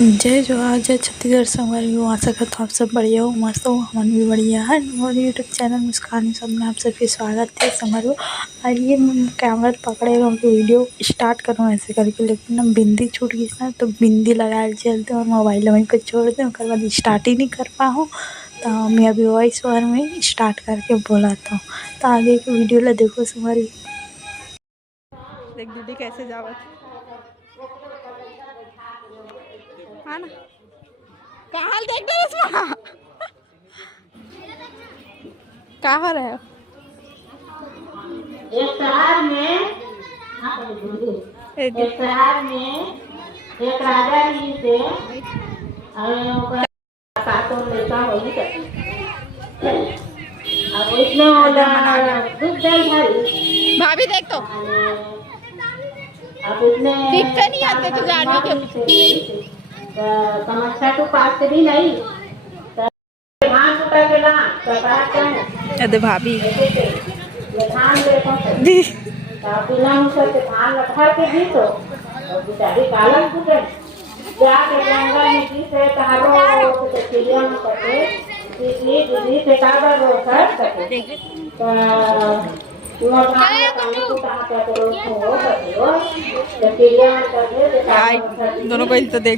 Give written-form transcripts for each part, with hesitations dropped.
जय जोहार, जय छत्तीसगढ़ संगवारी हो। आशा करता हूँ आप सब बढ़िया हो, मस्त हो। हम भी बढ़िया है। हमारे यूट्यूब चैनल मुस्कान सब में आप सबके स्वागत है। संगवारी हो, और ये कैमरा पकड़े हुए हमको वीडियो स्टार्ट करूँ ऐसे करके, लेकिन ना बिंदी छूट गई ना, तो बिंदी लगाए चलते और मोबाइल वहीं पर छोड़ दें। उसके बाद स्टार्ट ही नहीं कर पाऊँ, तो मैं अभी वॉइस ओवर में स्टार्ट करके बोलाता हूँ। तो आगे की वीडियो ला देखो संगवारी। देख दीदी कैसे जावत है ना, कहाँ देख दो उसमें कहाँ रहे एक शहर में एक राजा जी से सातों लड़का होली करती। अब इसमें दुख दर्द भरी भाभी देख तो अब इसमें दिखते नहीं आते तो गाड़ी के समस्या तो पास से भी नहीं धान टूटा के ला अरे भाभी धान देखो बिना मुसर के धान रखा के दी तो बेचारी कालम टूटे जाके जंगल में जी से कहारो तो चिड़िया में करके दीदी से काबर रो कर सके तो धान काने को कहां पे करो हो करते हो तो चिड़िया में करके दोनों को तो देख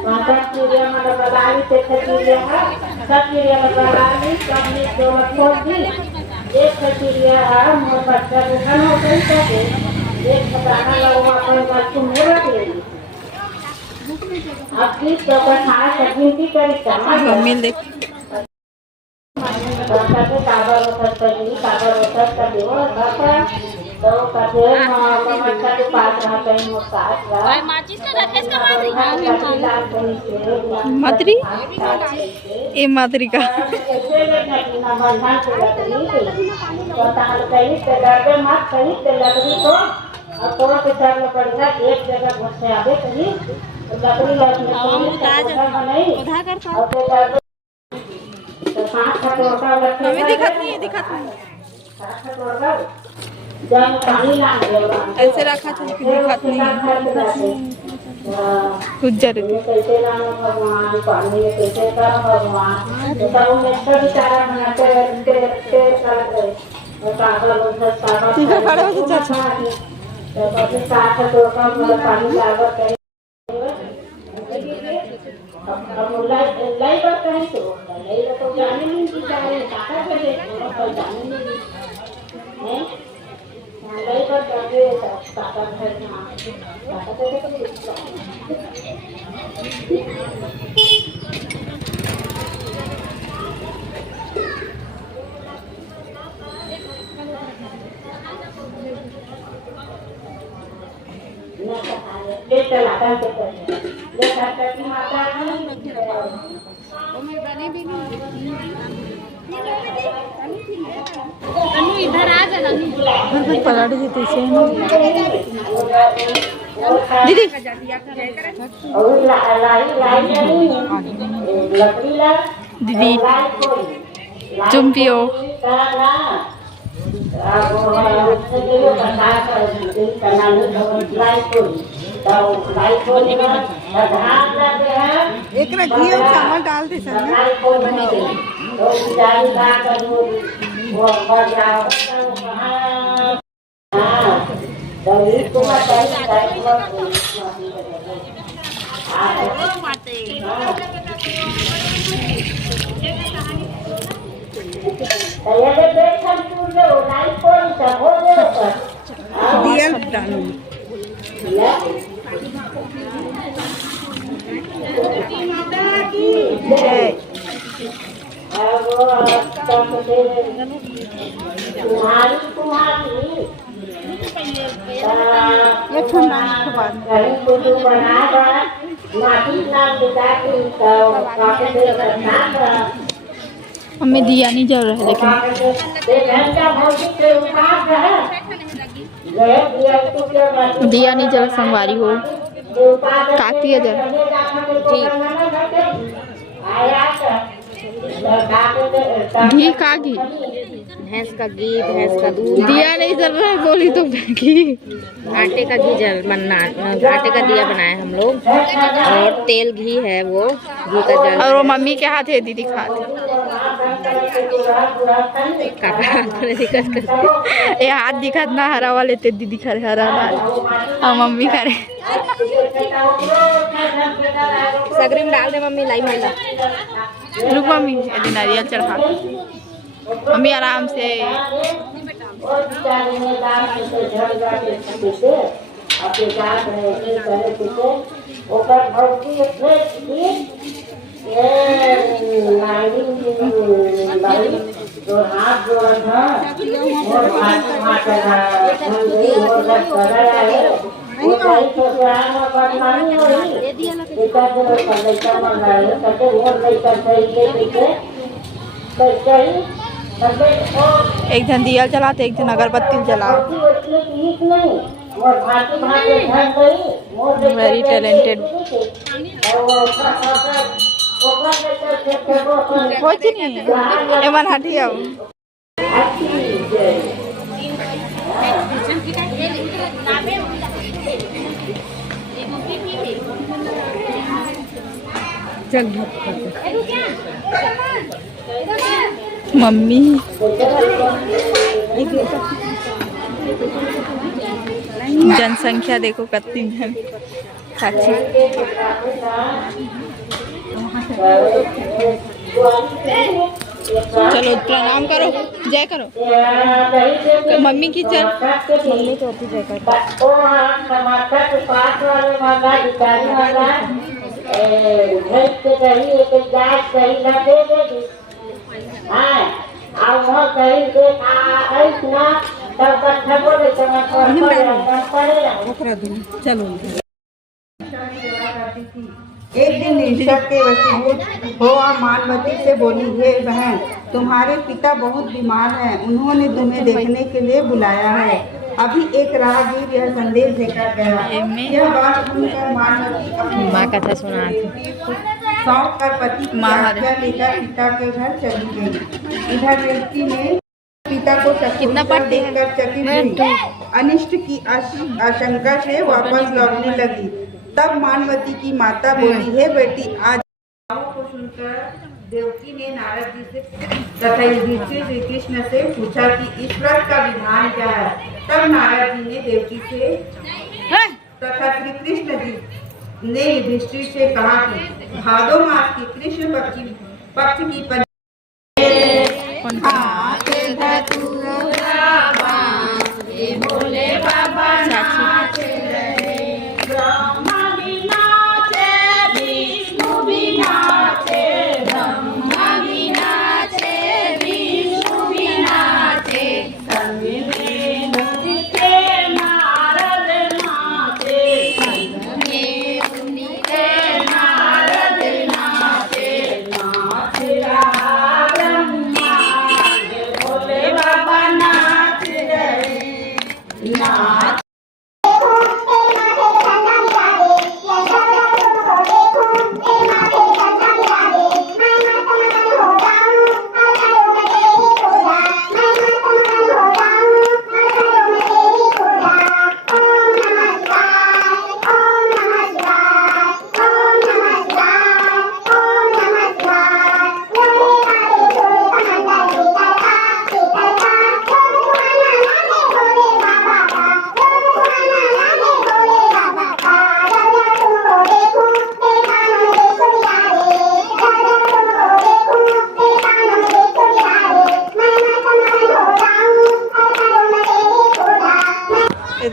वहाँ चिड़िया मतलब बदाली से चिड़िया है सब चिड़िया बदाली सब ने दो खोल दी एक चिड़िया है मोर बच्चा दुकान हो गई सके एक बताना लोग अपन बच्चों में रख लेगी अब किस तो पर खाना सब्जी की करी करना मिल देख काबर होता कर देवो बापा तो कथे मम्मा के पास रहा कहीं मोसात रहा माचिस का रखेस का मातरी ए मातरी का एक जगह घुसे आवे कहीं लकड़ी हमें दिखत नहीं है, दिखत नहीं ऐसे रखा था कि दिखत नहीं है कुछ जरूर कैसे राम भगवान पानी में कैसे कर भगवान तो सब में विचारा बनाते रहते और कागज उधर कागज ठीक है खड़े हो तो चाचा तो बस साथ तो का पानी लागत करे अब लाई बात कहीं तो लाई तो जाने नहीं की चाहे काका करे तो जाने नहीं है लाई बात करके काका घर में काका करे ले चला करके ले करके की माता अनु इधर आ जाना फिर पलट देते से दीदी और लाई लकड़ी ला दीदी तुम पियो एक ना घी और चावल डाल दे सर दिया डालो जय हमें दिया नहीं जल रहा है लेकिन दिया नहीं जल संगवारी हो काटिए जल घी का घी, भैंस का घी, भैंस का दूध। दिया नहीं जल रहा है, बोली तो घी। आटे का घी जल बनना, आटे का दिया बनाए हम लोग, और तेल घी है वो घी का जल। और वो मम्मी के हाथ है, दीदी का हाथ काका हाथ में दिक्कत करते। ये हाथ दिखा ना हरा वाले ते दीदी खड़े हरा लाल और मम्मी खड़े। सगरी में डाल दे मम्मी, लाई मैला। रुक मम्मी, ये नारियल चढ़ा मम्मी आराम से। एक जन दिया जलाते, एक जन अगरबत्ती जलाओ। Very talented. एमन हाथी आओ। मम्मी जनसंख्या देखो कितनी है। साक्षी चलो प्रणाम करो, जय करो मम्मी की। चल मम्मी तो होती जय कर। चलो एक दिन निषद के वशीभूत हो और मानवती से बोली, हे बहन, तुम्हारे पिता बहुत बीमार हैं, उन्होंने तुम्हें देखने के लिए बुलाया है। अभी एक राहगीर यह संदेश देकर गया। यह बात सुनकर मानवती अपनी माँ कथा सुना सौंप कर पति की आज्ञा लेकर पिता के घर चली गई। इधर रेवती ने पिता को शकुंतला देखकर चकित हुई, अनिष्ट की आशंका से वापस लौटने लगी। तब मानवती की माता बोली, हे बेटी, आज को सुनकर देवकी ने नारद जी से तथा युधिष्ठिर श्री कृष्ण से पूछा कि इस व्रत का विधान क्या है। तब नारद जी ने देवकी से तथा श्री कृष्ण जी ने युधिष्ठिर से कहा कि भादो मास की कृष्ण पक्ष की भोले बाबा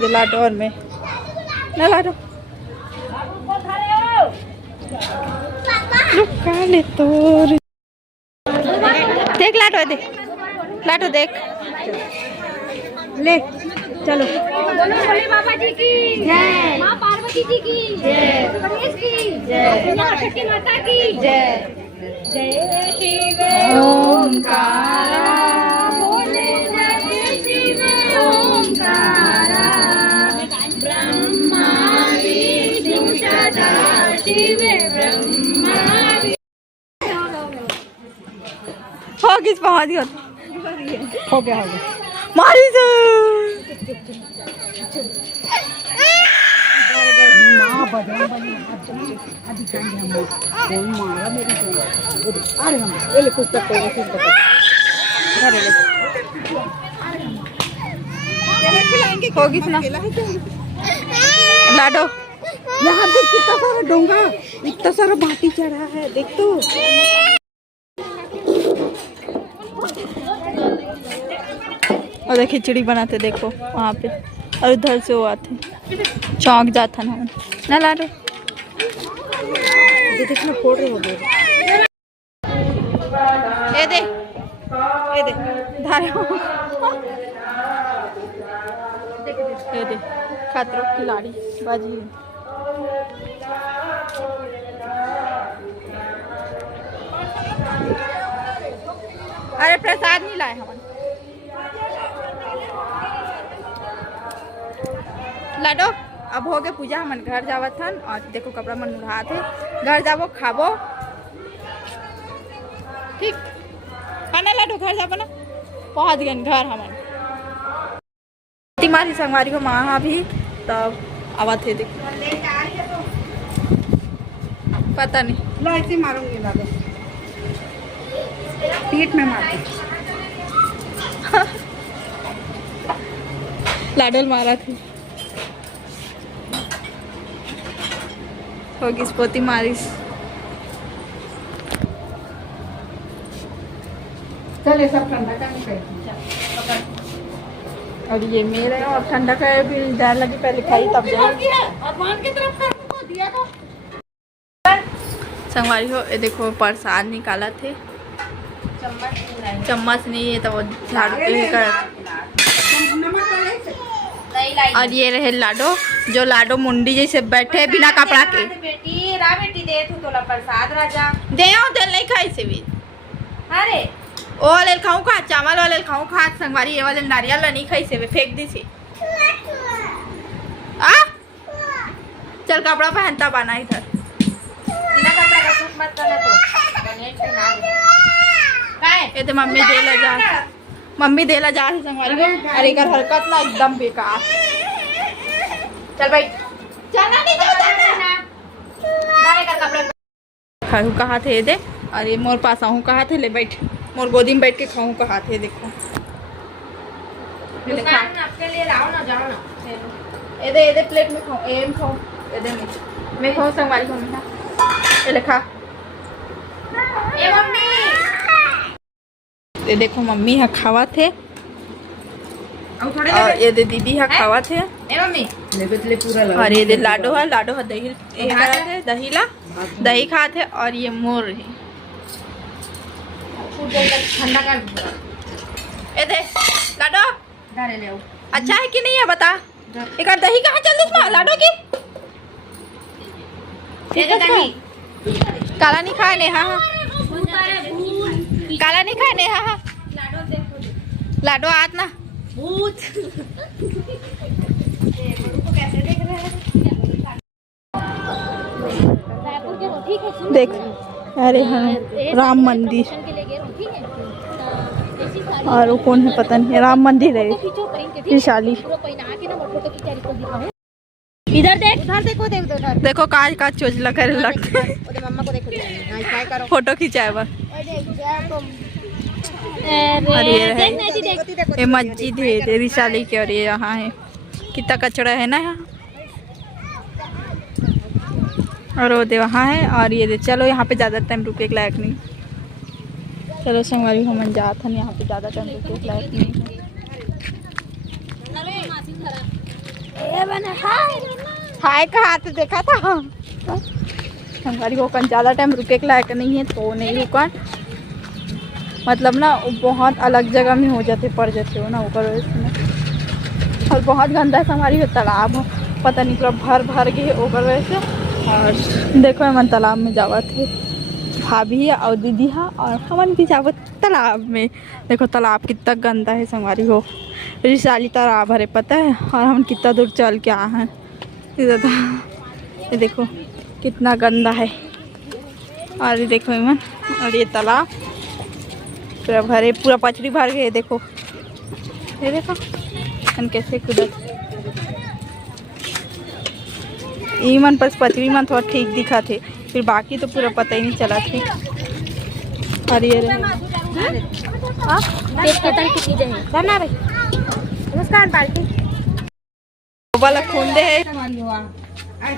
लाटो और में ना लाटो ले तोर देख लाटो देख ले चलो। भोले बाबा जी की जय, माँ पार्वती जी की जय, गणेश की जय, सरस्वती माता की जय। जय शिव ओंकारा, बोले जय शिव ओंकारा, ब्रह्मा विष्णु सदा शिव ब्रह्मा। किस पहुंच गया हो गया मारी से होगी सुना लाडो यहाँ देख कितना सारा डोंगा, इतना सारा भाटी चढ़ा है, देख तो। और खिचड़ी बनाते देखो वहाँ पे, और उधर से वो आते चौंक जाता ना लाडो। देखना फोड़ रहे हो गए। ये दे धारे ये दे खतरों की खिलाड़ी बाजी। अरे प्रसाद नहीं लाए हम लाडो। अब हो गए पूजा, हमन घर जावत हन और देखो कपड़ा मन उड़ा थे, घर जाबो खाबो ठीक खाना लाडो, घर जाबो ना, पहुँच गए घर हमन। तिमारी संगवारी को वहाँ भी तब आवा थे देखो, पता नहीं लो ऐसे मारूंगी ना, पीठ में मार लाडोल मारा थी होगी स्पोती मारिस। चल ये सब ठंडा का नहीं और ये मेरे और ठंडा का भी डर लगी, पहले खाई तब जाएगी संगवारी हो। ये देखो प्रसाद निकाला थे, चम्मच नहीं है तो वो झाड़ू पे कर। और ये रहे लाडो, जो लाडो मुंडी जैसे बैठे बिना कपड़ा के। बेटी दे तू तोला प्रसाद राजा दे तेल नहीं खाई से भी, अरे ओ वाले खाऊं खा, चावल वाले खाऊं खा, संगवारी ये वाले नारियल नहीं खाई से फेंक दी सी। आ चल कपड़ा पहनता बना इधर, बिना कपड़ा का सूट मत करना तो ये तो मम्मी देला जा, मम्मी देला जा रही संगवारी को। अरे कर हरकत ना एकदम बेकार। चल भाई चलना नहीं जाता बारे का कपड़े खाऊ कहा थे दे, अरे मोर पास आहू कहा थे, ले बैठ मोर गोदी में बैठ के खाऊं कहा थे। देखो दुकान आपके लिए लाओ ना, जाओ ना, ये दे प्लेट में खाओ, एम खाओ, ये दे मैं खाऊं संगवारी को मीठा, ये ले खा। ए मम्मी ये देखो मम्मी है खावा थे, अब थोड़े और ये दे दीदी है खावा थे, ए मम्मी ले पूरा लगा। और ये दे लाडो है दही ये खा थे, दही खा थे। और ये मोर है ठंडा का ये दे लाडो, डाले ले आओ। अच्छा है कि नहीं है बता। एक और दही कहाँ चल दी लाडो की, दही काला नहीं खाए ने, हाँ काला नहीं खाए ने, हाँ लाडो आज ना भूत कैसे देख रहे हैं। देख, अरे हाँ राम मंदिर, और वो कौन है पता नहीं, राम मंदिर है विशाली। इधर देख, उधर देखो, देख उधर देखो काज का चोचला करे लगते, ओदे मम्मा को देखो, ट्राई करो फोटो खिंचाए बस। और ये है ये मस्जिद है विशाली की, और ये यहाँ है कितना कचरा है ना यहाँ, और वो दे वहाँ है। और ये दे चलो यहाँ पे ज़्यादा टाइम रुके के लायक नहीं, चलो संगवारी हम जात हन, यहाँ पे ज़्यादा टाइम रुके के लायक नहीं है। हाय का हाथ देखा था संगवारी को, कन ज़्यादा टाइम रुके के लायक नहीं है तो नहीं रुका, मतलब ना बहुत अलग जगह में हो जाते पड़ जाते हो ना ऊपर वैसे, और बहुत गंदा हमारी तालाब हो, पता नहीं पूरा भर भर गए ऊपर वैसे। और देखो हम तालाब में जावा थे, भाभी है और दीदी है और हमन भी जावत तालाब में। देखो तालाब कितना गंदा है संगवारी हो, विशाली तालाब है पता है, और हम कितना दूर चल के आए हैं इधर, ये देखो कितना गंदा है। और ये देखो इमन, और ये तालाब पूरा भरे, पूरा पचड़ी भर गए। देखो ये देखो हम कैसे कूदत। ई मन बस पचड़ी मन थोड़ा ठीक दिखा थे, फिर बाकी तो पूरा पता ही नहीं चला थे। हरियर गोपाला खूंदे है,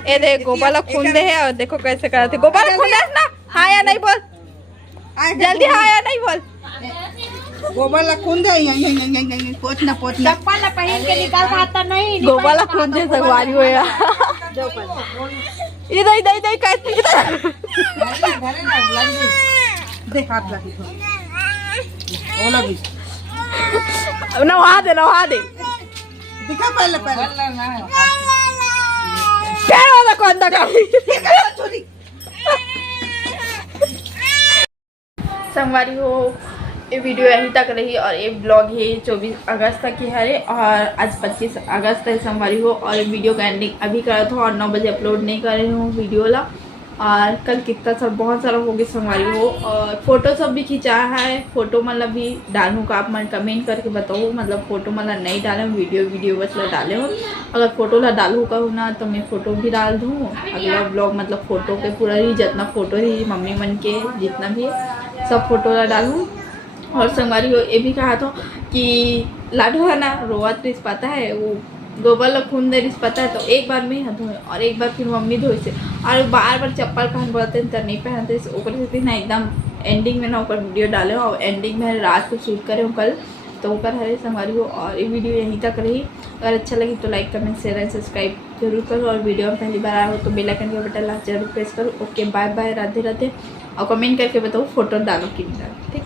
ये देख गोपाला खूंदे है। और देखो कैसे करा थे गोपाला खूंदे ना। हाँ या नहीं बोल, जल्दी हाँ या नहीं बोल। गोबर खून दे पोछना पोछना चप्पल पहन के निकल आता नहीं। गोपाला खूंदे संगवारी हो या इधर इधर इधर कैसे दे हाथ लगी ओला भी नहा दे दिखा पहले पहले क्या वाला कौन दा कर संगवारी हो। ये वीडियो यहीं तक रही और ये ब्लॉग है 24 अगस्त तक की है और आज 25 अगस्त है संगवारी हो। और ये वीडियो का एंडिंग अभी करा था और 9 बजे अपलोड नहीं कर रही हूँ वीडियो ला। और कल कितना सब बहुत सारा हो गया संगवारी हो। और फोटो सब भी खिंचा है, फोटो मतलब भी डालूँ का आप मन कमेंट करके बताओ। मतलब फोटो मतलब नहीं डाले वीडियो बस ला डाले हो। अगर फोटो ला डालू का ना तो मैं फ़ोटो भी डाल दूँ। अगला ब्लॉग मतलब फ़ोटो के पूरा ही जितना फ़ोटो ही मम्मी मन के जितना भी सब फोटो ला डालूँ। और संगवारी हो ये भी कहा था कि लाडू है ना रोवत रिस पता है वो गोबर खून दे रिस पता है। तो एक बार मैं धोए और एक बार फिर मम्मी धोए से और बार बार चप्पल पहन बोलते तो नहीं पहनते से ना एकदम एंडिंग में ना ऊपर वीडियो डाले और एंडिंग में रात को शूट करे हूँ कल तो ऊपर हरे संगवारी हो। और ये वीडियो यहीं तक रही। अगर अच्छा लगी तो like comment share and subscribe जरूर करो। और वीडियो में पहली बार आया हो तो बेल आइकन का बटन जरूर प्रेस करो। Okay bye bye, Radhe Radhe. और कमेंट करके बताओ फोटो डालो कि नहीं डालो। ठीक।